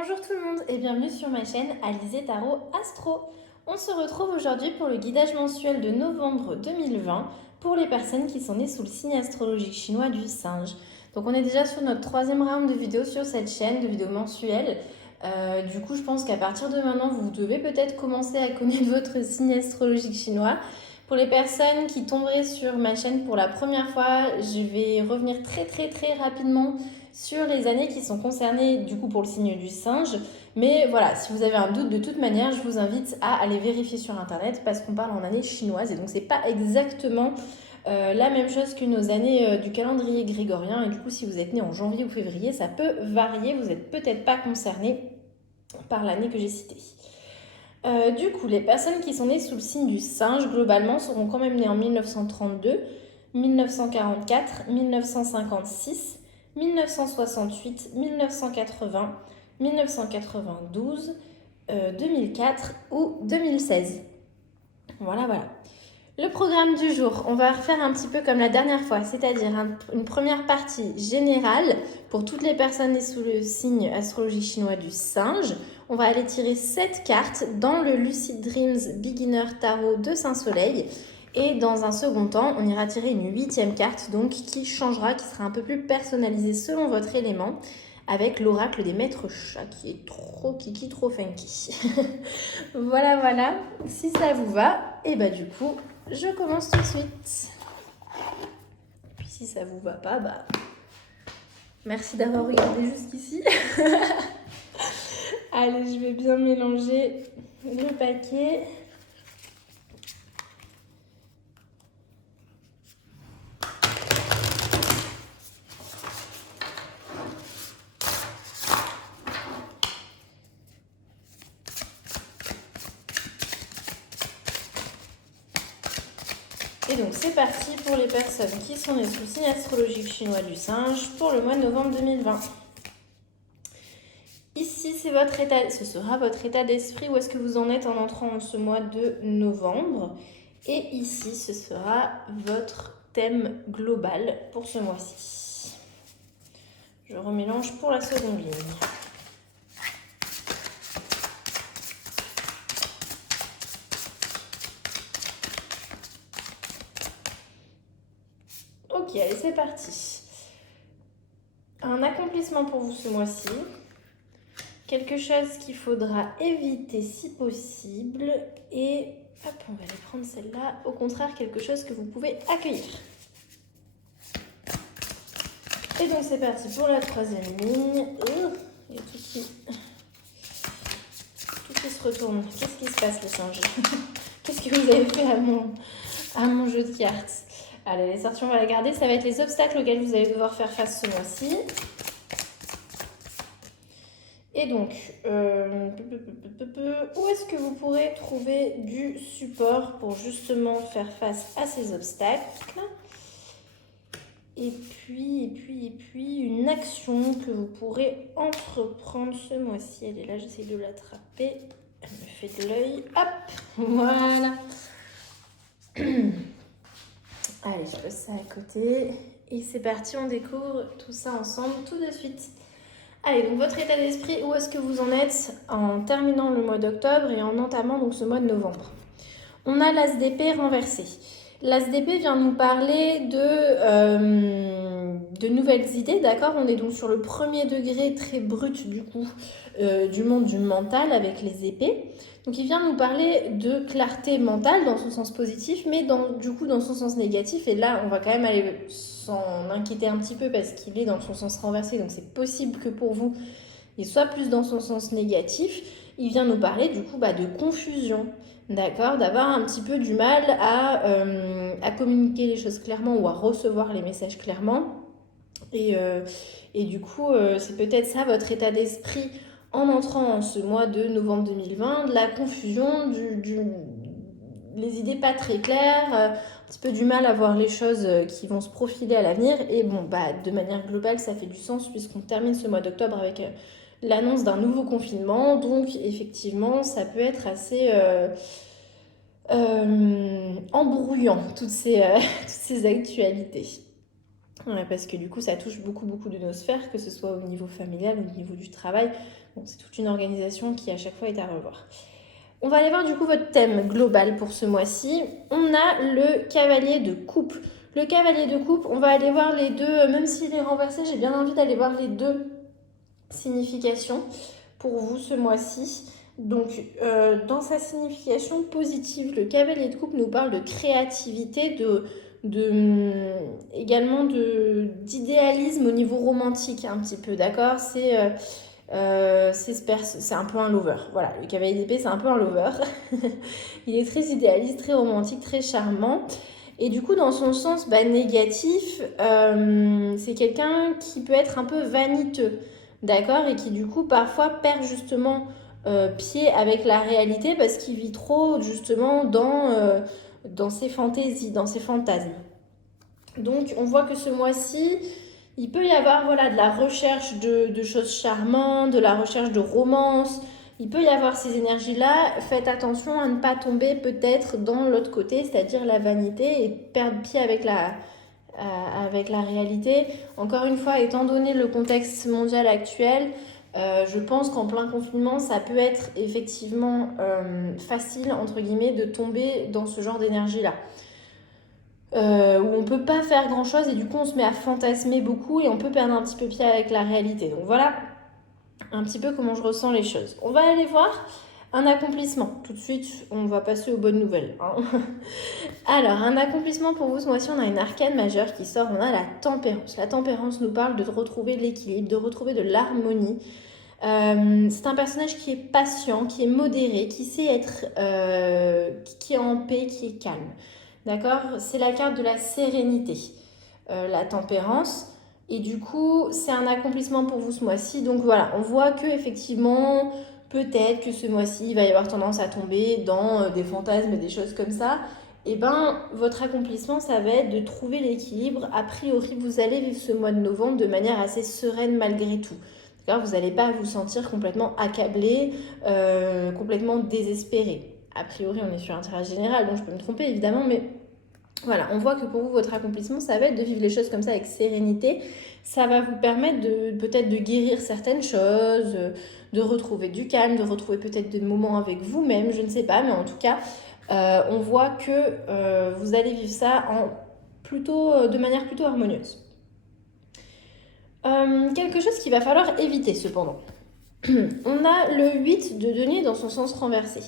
Bonjour tout le monde et bienvenue sur ma chaîne Alizé Tarot Astro. On se retrouve aujourd'hui pour le guidage mensuel de novembre 2020 pour les personnes qui sont nées sous le signe astrologique chinois du singe. Donc on est déjà sur notre troisième round de vidéos sur cette chaîne, de vidéos mensuelles. Du coup je pense qu'à partir de maintenant vous devez peut-être commencer à connaître votre signe astrologique chinois. Pour les personnes qui tomberaient sur ma chaîne pour la première fois, je vais revenir très rapidement sur les années qui sont concernées du coup pour le signe du singe. Mais voilà, si vous avez un doute de toute manière, je vous invite à aller vérifier sur internet parce qu'on parle en année chinoise et donc c'est pas exactement la même chose que nos années du calendrier grégorien. Et du coup, si vous êtes né en janvier ou février, ça peut varier. Vous n'êtes peut-être pas concerné par l'année que j'ai citée. Du coup, les personnes qui sont nées sous le signe du singe, globalement, seront quand même nées en 1932, 1944, 1956, 1968, 1980, 1992, 2004 ou 2016. Voilà. Le programme du jour, on va refaire un petit peu comme la dernière fois, c'est-à-dire une première partie générale pour toutes les personnes nées sous le signe astrologie chinois du singe. On va aller tirer 7 cartes dans le Lucid Dreams Beginner Tarot de Saint-Soleil. Et dans un second temps, on ira tirer une 8e carte, donc qui changera, qui sera un peu plus personnalisée selon votre élément, avec l'oracle des maîtres chats, qui est trop kiki, trop funky. Voilà. Si ça vous va, et bah du coup, je commence tout de suite. Puis si ça vous va pas, bah merci d'avoir regardé jusqu'ici. Allez, je vais bien mélanger le paquet. Et donc c'est parti pour les personnes qui sont nées sous le signe astrologique chinois du singe pour le mois de novembre 2020. Ici, ce sera votre état d'esprit, où est-ce que vous en êtes en entrant en ce mois de novembre. Et ici, ce sera votre thème global pour ce mois-ci. Je remélange pour la seconde ligne. Ok, allez, c'est parti. Un accomplissement pour vous ce mois-ci. Quelque chose qu'il faudra éviter si possible. Et hop, on va aller prendre celle-là. Au contraire, quelque chose que vous pouvez accueillir. Et donc c'est parti pour la troisième ligne. Il y a tout qui se retourne. Qu'est-ce qui se passe les singes? Qu'est-ce que vous avez fait à mon jeu de cartes? Allez, les sorties, on va les garder. Ça va être les obstacles auxquels vous allez devoir faire face ce mois-ci. Et donc, où est-ce que vous pourrez trouver du support pour justement faire face à ces obstacles? Et puis, une action que vous pourrez entreprendre ce mois-ci. Elle est là, j'essaie de l'attraper. Elle me fait de l'œil. Hop, voilà. Allez, je pose ça à côté. Et c'est parti, on découvre tout ça ensemble tout de suite. Allez, donc votre état d'esprit, où est-ce que vous en êtes en terminant le mois d'octobre et en entamant donc ce mois de novembre? On a l'as d'épée renversé. L'as d'épée vient nous parler de nouvelles idées, d'accord? On est donc sur le premier degré très brut du coup du monde du mental avec les épées. Donc il vient nous parler de clarté mentale dans son sens positif, mais dans son sens négatif. Et là, on va quand même aller s'en inquiéter un petit peu parce qu'il est dans son sens renversé. Donc c'est possible que pour vous, il soit plus dans son sens négatif. Il vient nous parler du coup de confusion. D'accord, d'avoir un petit peu du mal à communiquer les choses clairement ou à recevoir les messages clairement. Et du coup, c'est peut-être ça votre état d'esprit en entrant en ce mois de novembre 2020, de la confusion, les idées pas très claires, un petit peu du mal à voir les choses qui vont se profiler à l'avenir. Et bon, de manière globale, ça fait du sens puisqu'on termine ce mois d'octobre avec l'annonce d'un nouveau confinement. Donc, effectivement, ça peut être assez embrouillant, toutes ces actualités. Ouais, parce que du coup, ça touche beaucoup de nos sphères, que ce soit au niveau familial, au niveau du travail. Bon, c'est toute une organisation qui à chaque fois est à revoir. On va aller voir du coup votre thème global pour ce mois-ci. On a le cavalier de coupe. Le cavalier de coupe, on va aller voir les deux, même s'il est renversé, j'ai bien envie d'aller voir les deux significations pour vous ce mois-ci. Donc, dans sa signification positive, le cavalier de coupe nous parle de créativité, également d'idéalisme au niveau romantique un petit peu, d'accord? C'est un peu un lover. Voilà, le cavalier d'épée, c'est un peu un lover. Il est très idéaliste, très romantique, très charmant. Et du coup, dans son sens négatif, c'est quelqu'un qui peut être un peu vaniteux, d'accord? Et qui du coup, parfois, perd justement pied avec la réalité parce qu'il vit trop justement dans ses fantaisies, dans ses fantasmes. Donc, on voit que ce mois-ci, il peut y avoir de la recherche de choses charmantes, de la recherche de romance. Il peut y avoir ces énergies-là. Faites attention à ne pas tomber peut-être dans l'autre côté, c'est-à-dire la vanité et perdre pied avec la réalité. Encore une fois, étant donné le contexte mondial actuel, je pense qu'en plein confinement, ça peut être effectivement facile, entre guillemets, de tomber dans ce genre d'énergie-là. Où on peut pas faire grand chose et du coup on se met à fantasmer beaucoup et on peut perdre un petit peu pied avec la réalité. Donc voilà un petit peu comment je ressens les choses. On va aller voir un accomplissement. Tout de suite, on va passer aux bonnes nouvelles. Hein. Alors, un accomplissement pour vous ce mois-ci, on a une arcane majeure qui sort, on a la tempérance. La tempérance nous parle de retrouver l'équilibre, de retrouver de l'harmonie. C'est un personnage qui est patient, qui est modéré, qui sait être, qui est en paix, qui est calme. D'accord? C'est la carte de la sérénité, la tempérance. Et du coup, c'est un accomplissement pour vous ce mois-ci. Donc voilà, on voit que effectivement, peut-être que ce mois-ci, il va y avoir tendance à tomber dans des fantasmes et des choses comme ça. Et ben, votre accomplissement, ça va être de trouver l'équilibre. A priori, vous allez vivre ce mois de novembre de manière assez sereine malgré tout. D'accord? Vous n'allez pas vous sentir complètement accablé, complètement désespéré. A priori, on est sur un tirage général, donc je peux me tromper évidemment, mais voilà, on voit que pour vous, votre accomplissement, ça va être de vivre les choses comme ça avec sérénité. Ça va vous permettre peut-être de guérir certaines choses, de retrouver du calme, de retrouver peut-être des moments avec vous-même, je ne sais pas, mais en tout cas, on voit que vous allez vivre ça de manière plutôt harmonieuse. Quelque chose qu'il va falloir éviter cependant. On a le 8 de denier dans son sens renversé.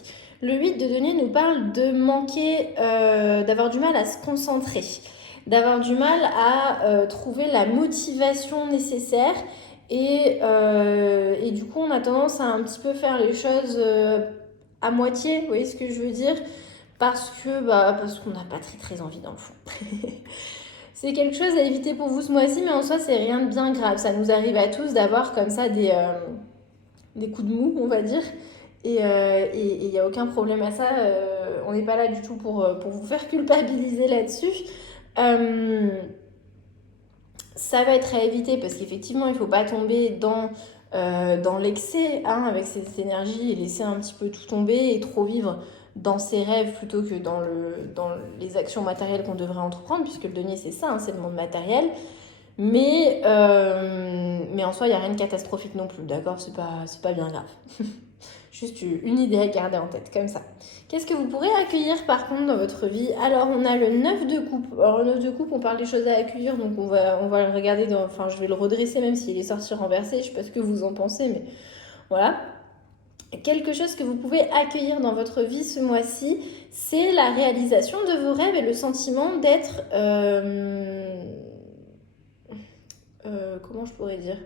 Le 8 de denier nous parle de manquer, d'avoir du mal à se concentrer, d'avoir du mal à trouver la motivation nécessaire et du coup on a tendance à un petit peu faire les choses à moitié, vous voyez ce que je veux dire? Parce qu'on n'a pas très très envie dans le fond. C'est quelque chose à éviter pour vous ce mois-ci, mais en soi c'est rien de bien grave. Ça nous arrive à tous d'avoir comme ça des coups de mou, on va dire. Et il n'y a aucun problème à ça. On n'est pas là du tout pour vous faire culpabiliser là-dessus. Ça va être à éviter parce qu'effectivement, il ne faut pas tomber dans l'excès avec cette énergie et laisser un petit peu tout tomber et trop vivre dans ses rêves plutôt que dans les actions matérielles qu'on devrait entreprendre, puisque le denier, c'est ça, c'est le monde matériel. Mais en soi, il n'y a rien de catastrophique non plus, d'accord? C'est pas bien grave. Juste une idée à garder en tête, comme ça. Qu'est-ce que vous pourrez accueillir par contre dans votre vie? Alors, on a le 9 de coupe. Alors, le 9 de coupe, on parle des choses à accueillir, donc on va le regarder, je vais le redresser même s'il est sorti renversé. Je ne sais pas ce que vous en pensez, mais voilà. Quelque chose que vous pouvez accueillir dans votre vie ce mois-ci, c'est la réalisation de vos rêves et le sentiment d'être... comment je pourrais dire,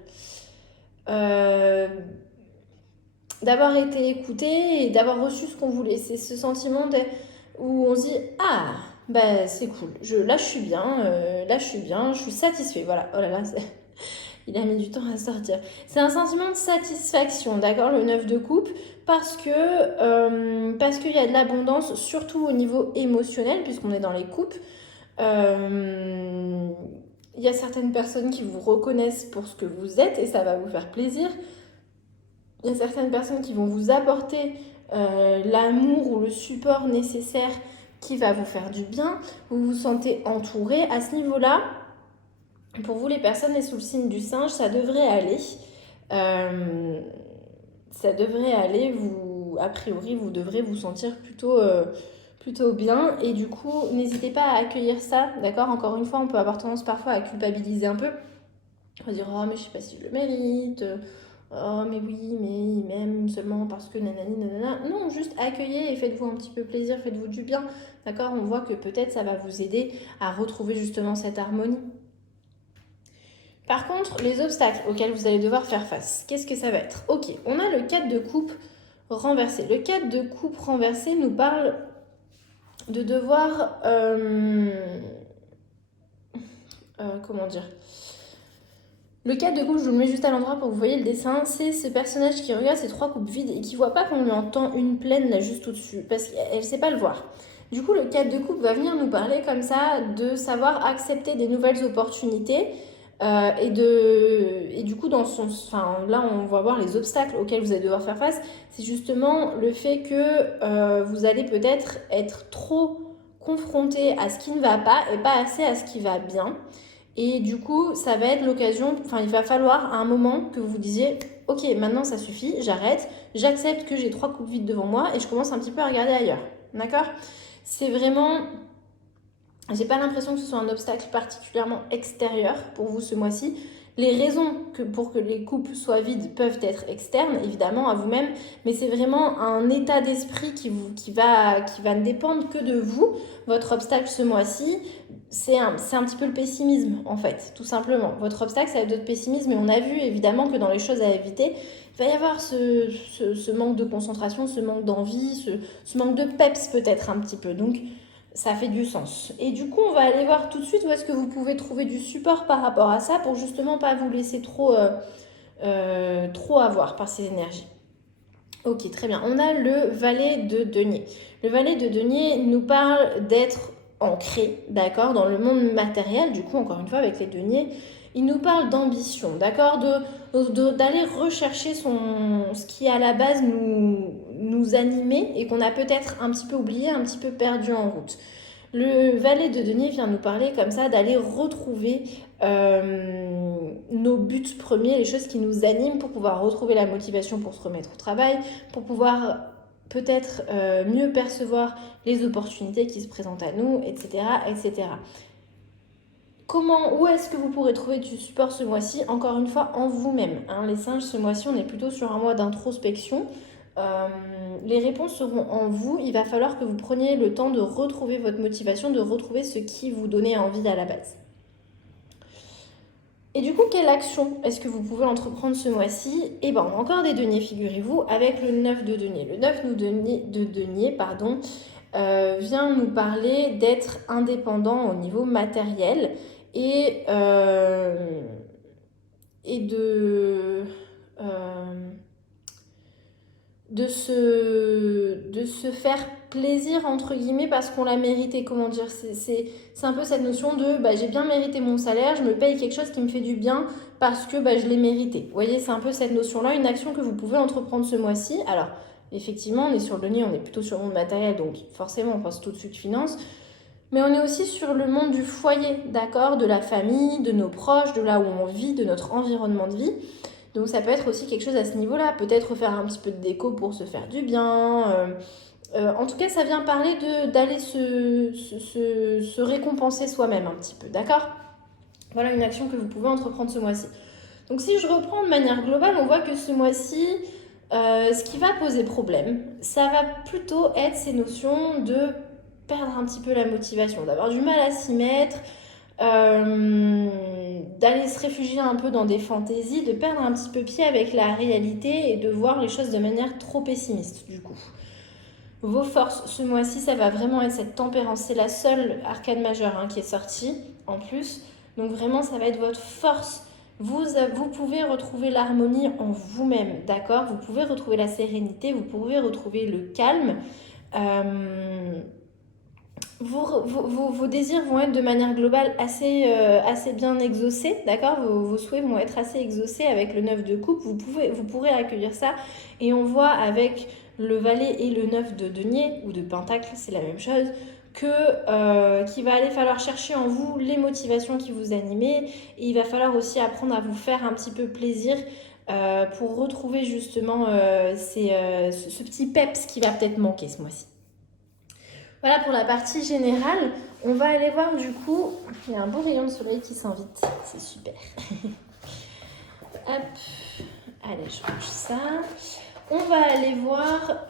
d'avoir été écouté et d'avoir reçu ce qu'on voulait. C'est ce sentiment où on se dit c'est cool, là je suis bien, je suis satisfait, voilà. Oh là là, il a mis du temps à sortir. C'est un sentiment de satisfaction, d'accord, le 9 de coupe, parce qu'il y a de l'abondance, surtout au niveau émotionnel, puisqu'on est dans les coupes. Il y a certaines personnes qui vous reconnaissent pour ce que vous êtes et ça va vous faire plaisir. Il y a certaines personnes qui vont vous apporter l'amour ou le support nécessaire qui va vous faire du bien. Vous vous sentez entouré. À ce niveau-là, pour vous les personnes sous le signe du singe, ça devrait aller. ça devrait aller, a priori, vous devrez vous sentir plutôt bien. Et du coup, n'hésitez pas à accueillir ça, d'accord? Encore une fois, on peut avoir tendance parfois à culpabiliser un peu. On va dire, oh, mais je sais pas si je le mérite. Oh, mais oui, mais il m'aime seulement parce que nanani, nanana. Non, juste accueillez et faites-vous un petit peu plaisir, faites-vous du bien, d'accord? On voit que peut-être ça va vous aider à retrouver justement cette harmonie. Par contre, les obstacles auxquels vous allez devoir faire face, qu'est-ce que ça va être? Ok, on a le 4 de coupe renversé. Le 4 de coupe renversé nous parle de devoir... comment dire? Le 4 de coupe, je vous le mets juste à l'endroit pour que vous voyez le dessin, c'est ce personnage qui regarde ces 3 coupes vides et qui voit pas qu'on lui entend une pleine là juste au-dessus, parce qu'elle sait pas le voir. Du coup, le 4 de coupe va venir nous parler comme ça de savoir accepter des nouvelles opportunités et du coup, là, on va voir les obstacles auxquels vous allez devoir faire face. C'est justement le fait que vous allez peut-être être trop confronté à ce qui ne va pas et pas assez à ce qui va bien. Et du coup, ça va être l'occasion, il va falloir à un moment que vous disiez, ok, maintenant ça suffit, j'arrête, j'accepte que j'ai 3 coupes vides devant moi et je commence un petit peu à regarder ailleurs. D'accord? C'est vraiment, j'ai pas l'impression que ce soit un obstacle particulièrement extérieur pour vous ce mois-ci. Les raisons pour que les coupes soient vides peuvent être externes, évidemment, à vous-même, mais c'est vraiment un état d'esprit qui va ne dépendre que de vous. Votre obstacle ce mois-ci, c'est un petit peu le pessimisme, en fait, tout simplement. Votre obstacle, ça va être votre pessimisme, et on a vu, évidemment, que dans les choses à éviter, il va y avoir ce manque de concentration, ce manque d'envie, ce manque de peps, peut-être, un petit peu. Donc, ça fait du sens. Et du coup, on va aller voir tout de suite où est-ce que vous pouvez trouver du support par rapport à ça pour justement pas vous laisser trop avoir par ces énergies. Ok, très bien. On a le valet de denier. Le valet de denier nous parle d'être ancré, d'accord, dans le monde matériel. Du coup, encore une fois, avec les deniers, il nous parle d'ambition, d'accord, d'aller rechercher ce qui à la base nous animait et qu'on a peut-être un petit peu oublié, un petit peu perdu en route. Le valet de denier vient nous parler comme ça d'aller retrouver nos buts premiers, les choses qui nous animent pour pouvoir retrouver la motivation pour se remettre au travail, pour pouvoir peut-être mieux percevoir les opportunités qui se présentent à nous, etc. etc. Où est-ce que vous pourrez trouver du support ce mois-ci? Encore une fois, en vous-même. Hein. Les singes, ce mois-ci, on est plutôt sur un mois d'introspection. Les réponses seront en vous. Il va falloir que vous preniez le temps de retrouver votre motivation, de retrouver ce qui vous donnait envie à la base. Et du coup, quelle action est-ce que vous pouvez entreprendre ce mois-ci? Eh bien, encore des deniers, figurez-vous, avec le 9 de denier. Le 9 de denier, vient nous parler d'être indépendant au niveau matériel et de se faire plaisir entre guillemets parce qu'on l'a mérité. Comment dire, c'est un peu cette notion de j'ai bien mérité mon salaire, je me paye quelque chose qui me fait du bien parce que je l'ai mérité. Vous voyez, c'est un peu cette notion-là, une action que vous pouvez entreprendre ce mois-ci. Alors, effectivement, on est sur le nid, on est plutôt sur le monde matériel, donc forcément, on pense tout de suite finance. Mais on est aussi sur le monde du foyer, d'accord, de la famille, de nos proches, de là où on vit, de notre environnement de vie. Donc ça peut être aussi quelque chose à ce niveau-là, peut-être faire un petit peu de déco pour se faire du bien. En tout cas, ça vient parler d'aller se récompenser soi-même un petit peu, d'accord? Voilà une action que vous pouvez entreprendre ce mois-ci. Donc si je reprends de manière globale, on voit que ce mois-ci, ce qui va poser problème, ça va plutôt être ces notions de perdre un petit peu la motivation, d'avoir du mal à s'y mettre, d'aller se réfugier un peu dans des fantaisies, de perdre un petit peu pied avec la réalité et de voir les choses de manière trop pessimiste du coup. Vos forces, ce mois-ci, ça va vraiment être cette tempérance. C'est la seule arcane majeure qui est sortie en plus. Donc vraiment, ça va être votre force. Vous pouvez retrouver l'harmonie en vous-même, d'accord? Vous pouvez retrouver la sérénité, vous pouvez retrouver le calme. Vos désirs vont être de manière globale assez bien exaucés, d'accord? Vos souhaits vont être assez exaucés avec le 9 de coupe. Vous pourrez accueillir ça. Et on voit avec le valet et le 9 de denier, ou de pentacle, c'est la même chose, qu'il va aller falloir chercher en vous les motivations qui vous animent. Et il va falloir aussi apprendre à vous faire un petit peu plaisir pour retrouver justement ce petit peps qui va peut-être manquer ce mois-ci. Voilà pour la partie générale. On va aller voir du coup, il y a un beau rayon de soleil qui s'invite, c'est super. Hop, allez, je range ça. On va aller voir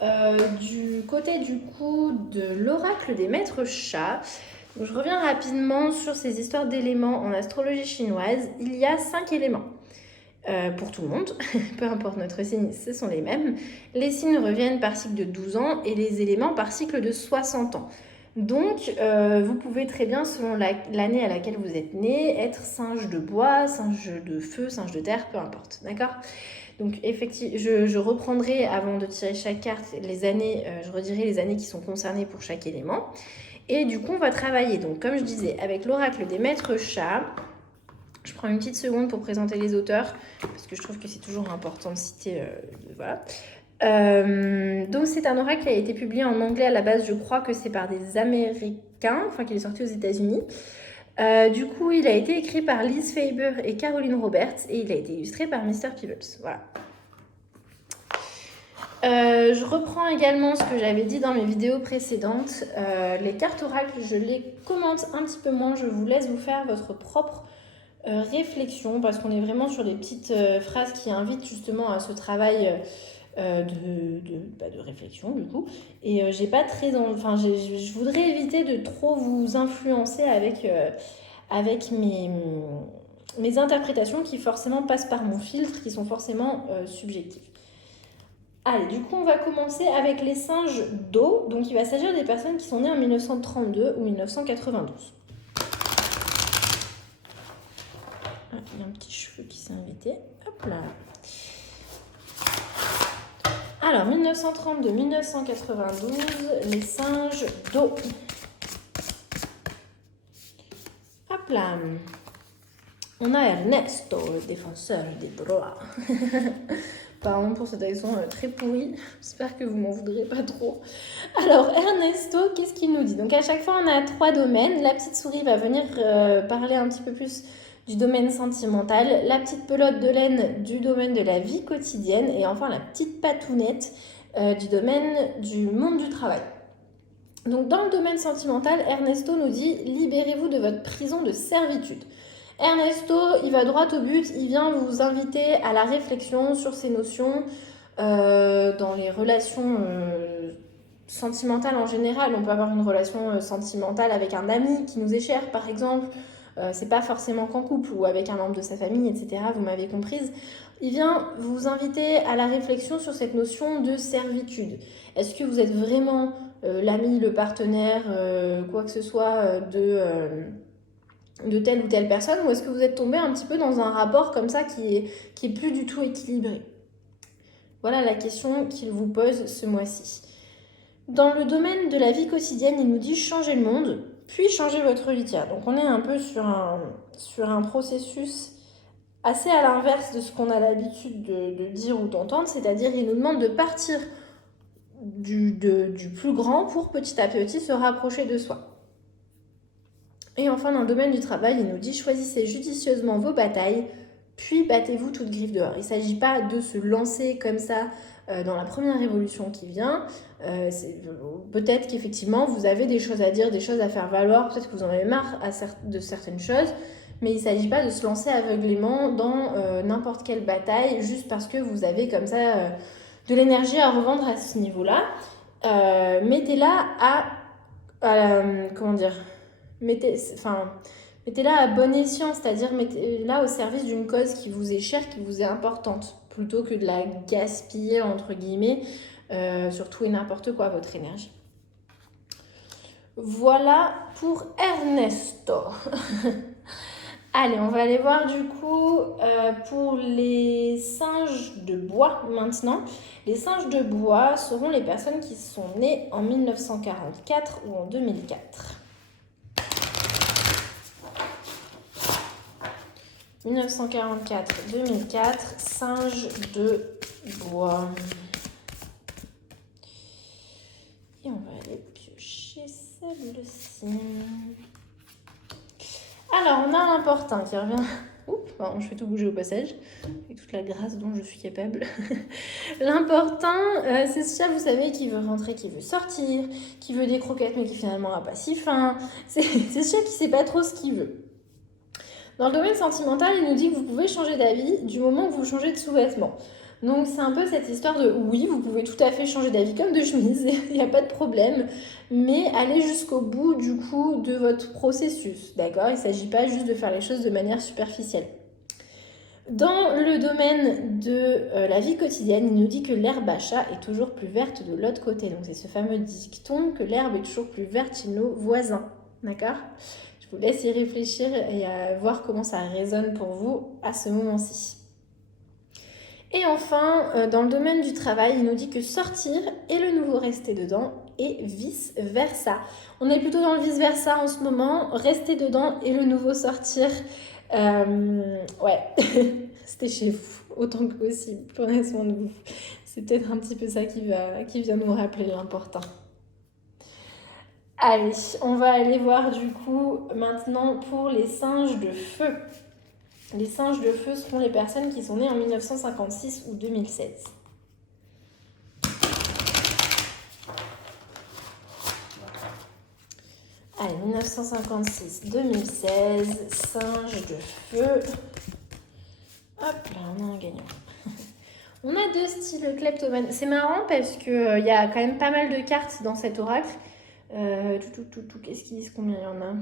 du côté du coup de l'oracle des maîtres chats. Donc, je reviens rapidement sur ces histoires d'éléments en astrologie chinoise. Il y a 5 éléments. Pour tout le monde, peu importe notre signe, ce sont les mêmes. Les signes reviennent par cycle de 12 ans et les éléments par cycle de 60 ans. Donc, vous pouvez très bien, selon l'année à laquelle vous êtes né, être singe de bois, singe de feu, singe de terre, peu importe, d'accord ? Donc, effectivement, je reprendrai, avant de tirer chaque carte, les années, je redirai les années qui sont concernées pour chaque élément. Et du coup, on va travailler, donc, comme je disais, avec l'oracle des maîtres chats. Je prends une petite seconde pour présenter les auteurs, parce que je trouve que c'est toujours important de citer. Voilà. Donc c'est un oracle qui a été publié en anglais à la base, je crois que c'est par des Américains, enfin qu'il est sorti aux États-Unis. Du coup, il a été écrit par Liz Faber et Caroline Roberts, et il a été illustré par Mr. Peebles. Voilà. Je reprends également ce que j'avais dit dans mes vidéos précédentes. Les cartes oracles, je les commente un petit peu moins, je vous laisse vous faire votre propre réflexion, parce qu'on est vraiment sur des petites phrases qui invitent justement à ce travail de réflexion du coup. Et j'ai pas très je voudrais éviter de trop vous influencer avec mes interprétations qui forcément passent par mon filtre, qui sont forcément subjectives. Allez, du coup, on va commencer avec les singes d'eau. Donc, il va s'agir des personnes qui sont nées en 1932 ou 1992. Il y a un petit cheveu qui s'est invité. Hop là. Alors, 1932-1992, les singes d'eau. Hop là. On a Ernesto, le défenseur des droits. Pardon pour cet accent très pourri. J'espère que vous m'en voudrez pas trop. Alors, Ernesto, qu'est-ce qu'il nous dit? Donc, à chaque fois, on a 3 domaines. La petite souris va venir parler un petit peu plus du domaine sentimental, la petite pelote de laine du domaine de la vie quotidienne et enfin la petite patounette du domaine du monde du travail. Donc dans le domaine sentimental, Ernesto nous dit « Libérez-vous de votre prison de servitude ». Ernesto, il va droit au but, il vient vous inviter à la réflexion sur ces notions dans les relations sentimentales en général. On peut avoir une relation sentimentale avec un ami qui nous est cher par exemple. C'est pas forcément qu'en couple ou avec un membre de sa famille, etc. Vous m'avez comprise. Il vient vous inviter à la réflexion sur cette notion de servitude. Est-ce que vous êtes vraiment l'ami, le partenaire, quoi que ce soit de telle ou telle personne, ou est-ce que vous êtes tombé un petit peu dans un rapport comme ça qui est plus du tout équilibré? Voilà la question qu'il vous pose ce mois-ci. Dans le domaine de la vie quotidienne, il nous dit changer le monde, puis changer votre litière. Donc on est un peu sur un processus assez à l'inverse de ce qu'on a l'habitude de dire ou d'entendre, c'est-à-dire il nous demande de partir du plus grand pour petit à petit se rapprocher de soi. Et enfin, dans le domaine du travail, il nous dit choisissez judicieusement vos batailles, puis battez-vous toute griffe dehors. Il ne s'agit pas de se lancer comme ça dans la première révolution qui vient. Peut-être qu'effectivement, vous avez des choses à dire, des choses à faire valoir, peut-être que vous en avez marre de certaines choses, mais il ne s'agit pas de se lancer aveuglément dans n'importe quelle bataille, juste parce que vous avez comme ça de l'énergie à revendre à ce niveau-là. Mettez-la comment dire, mettez-la à bon escient, c'est-à-dire mettez-la au service d'une cause qui vous est chère, qui vous est importante, plutôt que de la gaspiller, entre guillemets, sur tout et n'importe quoi, votre énergie. Voilà pour Ernesto. Allez, on va aller voir du coup pour les singes de bois maintenant. Les singes de bois seront les personnes qui sont nées en 1944 ou en 2004. 1944-2004, singes de bois. Et on va aller piocher celle-ci. Alors, on a un portin qui revient. Oups, Bon, je fais tout bouger au passage, avec toute la grâce dont je suis capable. L'important, c'est ce chat, vous savez, qui veut rentrer, qui veut sortir, qui veut des croquettes, mais qui finalement n'a pas si faim. C'est ce chat qui sait pas trop ce qu'il veut. Dans le domaine sentimental, il nous dit que vous pouvez changer d'avis du moment que vous changez de sous-vêtements. Donc c'est un peu cette histoire de oui, vous pouvez tout à fait changer d'avis comme de chemise, il n'y a pas de problème, mais allez jusqu'au bout du coup de votre processus, d'accord? Il ne s'agit pas juste de faire les choses de manière superficielle. Dans le domaine de la vie quotidienne, il nous dit que l'herbe à chat est toujours plus verte de l'autre côté. Donc c'est ce fameux dicton que l'herbe est toujours plus verte chez nos voisins, d'accord? Je vous laisse y réfléchir et voir comment ça résonne pour vous à ce moment-ci. Et enfin, dans le domaine du travail, il nous dit que sortir est le nouveau rester dedans et vice-versa. On est plutôt dans le vice-versa en ce moment, rester dedans et le nouveau sortir. Ouais, c'était chez vous, autant que possible. Prenez soin de vous. C'est peut-être un petit peu ça qui vient nous rappeler l'important. Allez, on va aller voir du coup maintenant pour les singes de feu. Les singes de feu seront les personnes qui sont nées en 1956 ou 2016. Allez, 1956-2016, singes de feu. Hop là, on a un gagnant. On a deux styles kleptomanes. C'est marrant parce qu'il y a quand même pas mal de cartes dans cet oracle. Qu'est-ce qu'ils disent? Combien il y en a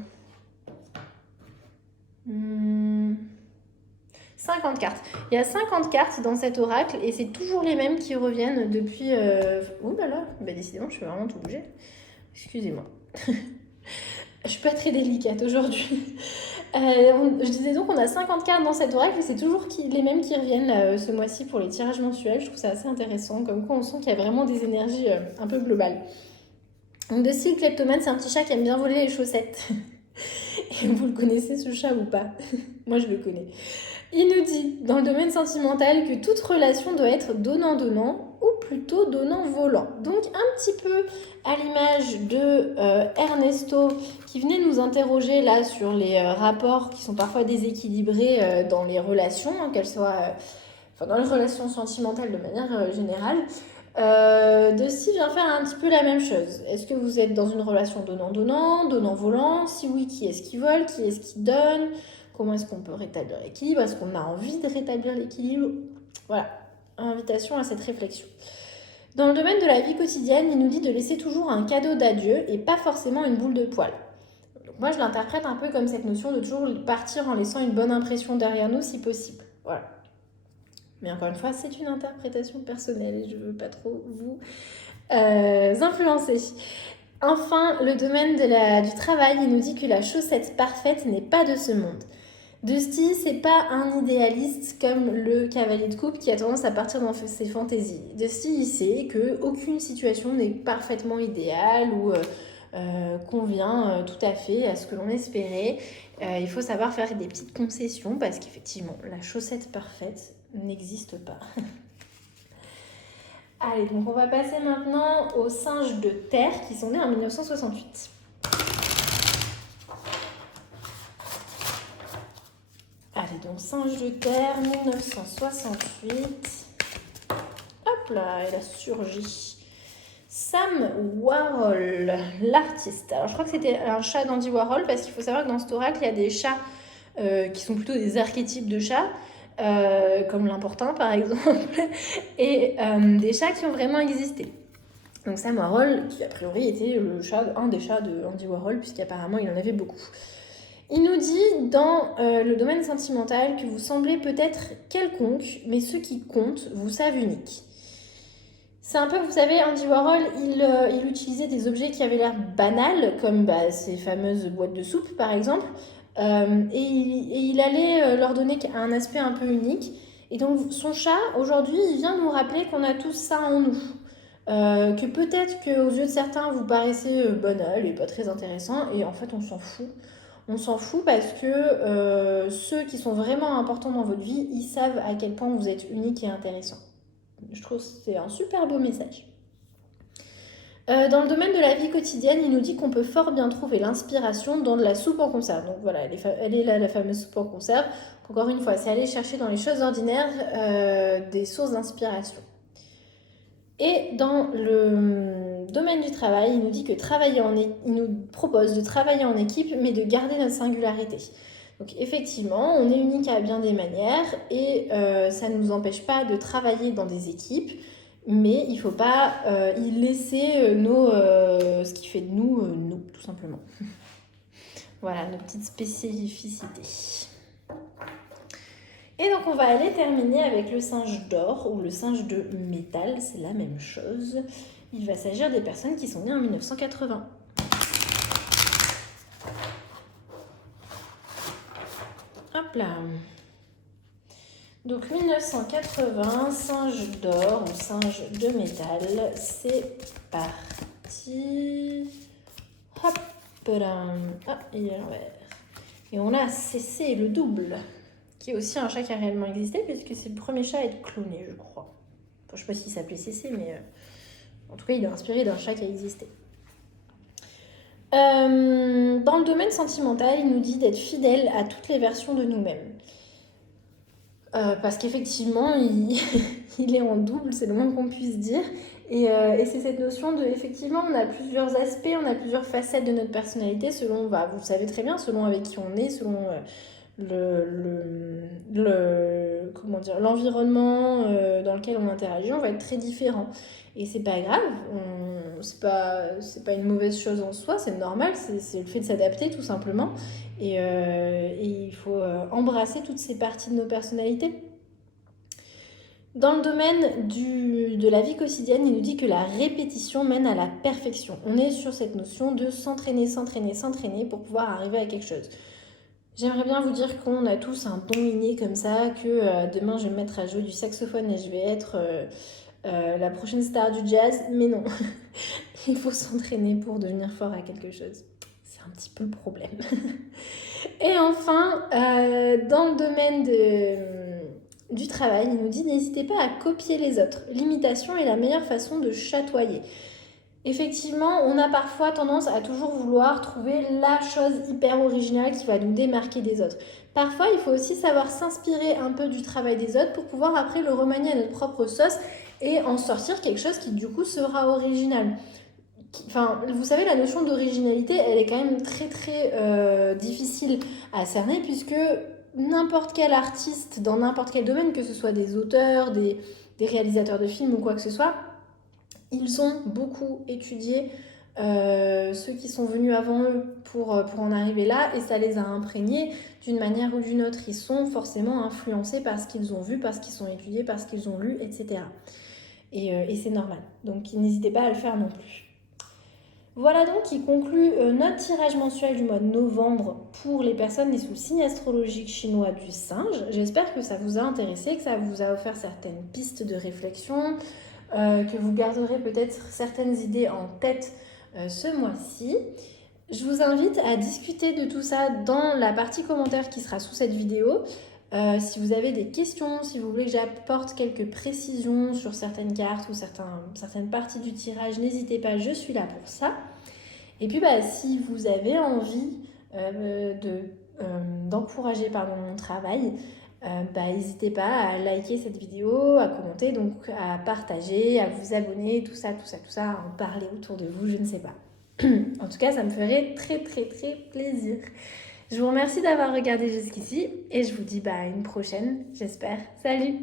50 cartes. Il y a 50 cartes dans cet oracle et c'est toujours les mêmes qui reviennent depuis... Ouh là là, bah décidément, je fais vraiment tout bouger. Excusez-moi. Je suis pas très délicate aujourd'hui. Je disais donc qu'on a 50 cartes dans cet oracle et c'est toujours les mêmes qui reviennent là, ce mois-ci pour les tirages mensuels. Je trouve ça assez intéressant. Comme quoi on sent qu'il y a vraiment des énergies un peu globales. Donc de style kleptomane, c'est un petit chat qui aime bien voler les chaussettes. Et vous le connaissez ce chat ou pas? Moi je le connais. Il nous dit, dans le domaine sentimental, que toute relation doit être donnant-donnant ou plutôt donnant-volant. Donc un petit peu à l'image de Ernesto qui venait nous interroger là sur les rapports qui sont parfois déséquilibrés dans les relations, hein, qu'elles soient dans les relations sentimentales de manière générale. Dusty vient faire un petit peu la même chose. Est-ce que vous êtes dans une relation donnant-donnant, donnant-volant? Si oui, qui est-ce qui vole? Qui est-ce qui donne? Comment est-ce qu'on peut rétablir l'équilibre? Est-ce qu'on a envie de rétablir l'équilibre? Voilà, invitation à cette réflexion. Dans le domaine de la vie quotidienne, il nous dit de laisser toujours un cadeau d'adieu et pas forcément une boule de poil. Donc moi, je l'interprète un peu comme cette notion de toujours partir en laissant une bonne impression derrière nous si possible. Voilà. Mais encore une fois, c'est une interprétation personnelle et je ne veux pas trop vous influencer. Enfin, le domaine du travail, il nous dit que la chaussette parfaite n'est pas de ce monde. Dusty, c'est pas un idéaliste comme le cavalier de coupe qui a tendance à partir dans ses fantaisies. Dusty, il sait qu'aucune situation n'est parfaitement idéale ou convient tout à fait à ce que l'on espérait. Il faut savoir faire des petites concessions parce qu'effectivement, la chaussette parfaite n'existe pas. Allez, donc on va passer maintenant aux singes de terre qui sont nés en 1968. Allez, donc singe de terre, 1968. Hop là, elle a surgi. Sam Warhol, l'artiste. Alors je crois que c'était un chat d'Andy Warhol parce qu'il faut savoir que dans cet oracle, il y a des chats qui sont plutôt des archétypes de chats. Comme l'important par exemple, et des chats qui ont vraiment existé. Donc Sam Warhol, qui a priori était un des chats de Andy Warhol, puisqu'apparemment il en avait beaucoup. Il nous dit dans le domaine sentimental que vous semblez peut-être quelconque, mais ceux qui comptent vous savent unique. C'est un peu, vous savez, Andy Warhol, il utilisait des objets qui avaient l'air banals, comme ces fameuses boîtes de soupe par exemple, et il allait leur donner un aspect un peu unique. Et donc son chat, aujourd'hui, il vient nous rappeler qu'on a tous ça en nous. Que peut-être qu'aux yeux de certains, vous paraissez banal et pas très intéressant, et en fait, on s'en fout. On s'en fout parce que ceux qui sont vraiment importants dans votre vie, ils savent à quel point vous êtes unique et intéressant. Je trouve que c'est un super beau message. Dans le domaine de la vie quotidienne, il nous dit qu'on peut fort bien trouver l'inspiration dans de la soupe en conserve. Donc voilà, elle est là, la fameuse soupe en conserve. Encore une fois, c'est aller chercher dans les choses ordinaires des sources d'inspiration. Et dans le domaine du travail, il nous dit que il nous propose de travailler en équipe, mais de garder notre singularité. Donc effectivement, on est unique à bien des manières et ça ne nous empêche pas de travailler dans des équipes, mais il ne faut pas y laisser ce qui fait de nous, nous, tout simplement. Voilà, nos petites spécificités. Et donc on va aller terminer avec le singe d'or ou le singe de métal, c'est la même chose. Il va s'agir des personnes qui sont nées en 1980. Hop là. Donc 1980, singe d'or ou singe de métal, c'est parti. Hop là. Ah, il est à l'envers. Et on a CC, le double, qui est aussi un chat qui a réellement existé, puisque c'est le premier chat à être cloné, je crois. Enfin, je ne sais pas s'il s'appelait CC, mais en tout cas, il est inspiré d'un chat qui a existé. Dans le domaine sentimental, il nous dit d'être fidèle à toutes les versions de nous-mêmes. Parce qu'effectivement, il est en double, c'est le moins qu'on puisse dire. Et c'est cette notion de, effectivement, on a plusieurs aspects, on a plusieurs facettes de notre personnalité, selon, vous le savez très bien, selon avec qui on est, selon l'environnement dans lequel on interagit, on va être très différent. Et c'est pas grave, c'est pas une mauvaise chose en soi, c'est normal, c'est le fait de s'adapter tout simplement. Et il faut embrasser toutes ces parties de nos personnalités. Dans le domaine de la vie quotidienne, il nous dit que la répétition mène à la perfection. On est sur cette notion de s'entraîner pour pouvoir arriver à quelque chose. J'aimerais bien vous dire qu'on a tous un don inné comme ça, que demain je vais me mettre à jouer du saxophone et je vais être la prochaine star du jazz, mais non. Il faut s'entraîner pour devenir fort à quelque chose. C'est un petit peu le problème. Et enfin, dans le domaine du travail, il nous dit n'hésitez pas à copier les autres. L'imitation est la meilleure façon de chatoyer. Effectivement, on a parfois tendance à toujours vouloir trouver la chose hyper originale qui va nous démarquer des autres. Parfois, il faut aussi savoir s'inspirer un peu du travail des autres pour pouvoir après le remanier à notre propre sauce et en sortir quelque chose qui du coup sera original. Enfin, vous savez, la notion d'originalité, elle est quand même très très difficile à cerner puisque n'importe quel artiste dans n'importe quel domaine, que ce soit des auteurs, des réalisateurs de films ou quoi que ce soit, ils ont beaucoup étudié ceux qui sont venus avant eux pour en arriver là et ça les a imprégnés d'une manière ou d'une autre. Ils sont forcément influencés par ce qu'ils ont vu, par ce qu'ils ont étudié, par ce qu'ils ont lu, etc. Et c'est normal. Donc n'hésitez pas à le faire non plus. Voilà donc qui conclut notre tirage mensuel du mois de novembre pour les personnes nées sous le signe astrologique chinois du singe. J'espère que ça vous a intéressé, que ça vous a offert certaines pistes de réflexion, que vous garderez peut-être certaines idées en tête ce mois-ci. Je vous invite à discuter de tout ça dans la partie commentaire qui sera sous cette vidéo. Si vous avez des questions, si vous voulez que j'apporte quelques précisions sur certaines cartes ou certaines parties du tirage, n'hésitez pas, je suis là pour ça. Et puis si vous avez envie d'encourager mon travail, n'hésitez pas à liker cette vidéo, à commenter, donc à partager, à vous abonner, tout ça, à en parler autour de vous, je ne sais pas. En tout cas, ça me ferait très très très plaisir. Je vous remercie d'avoir regardé jusqu'ici et je vous dis à une prochaine, j'espère. Salut!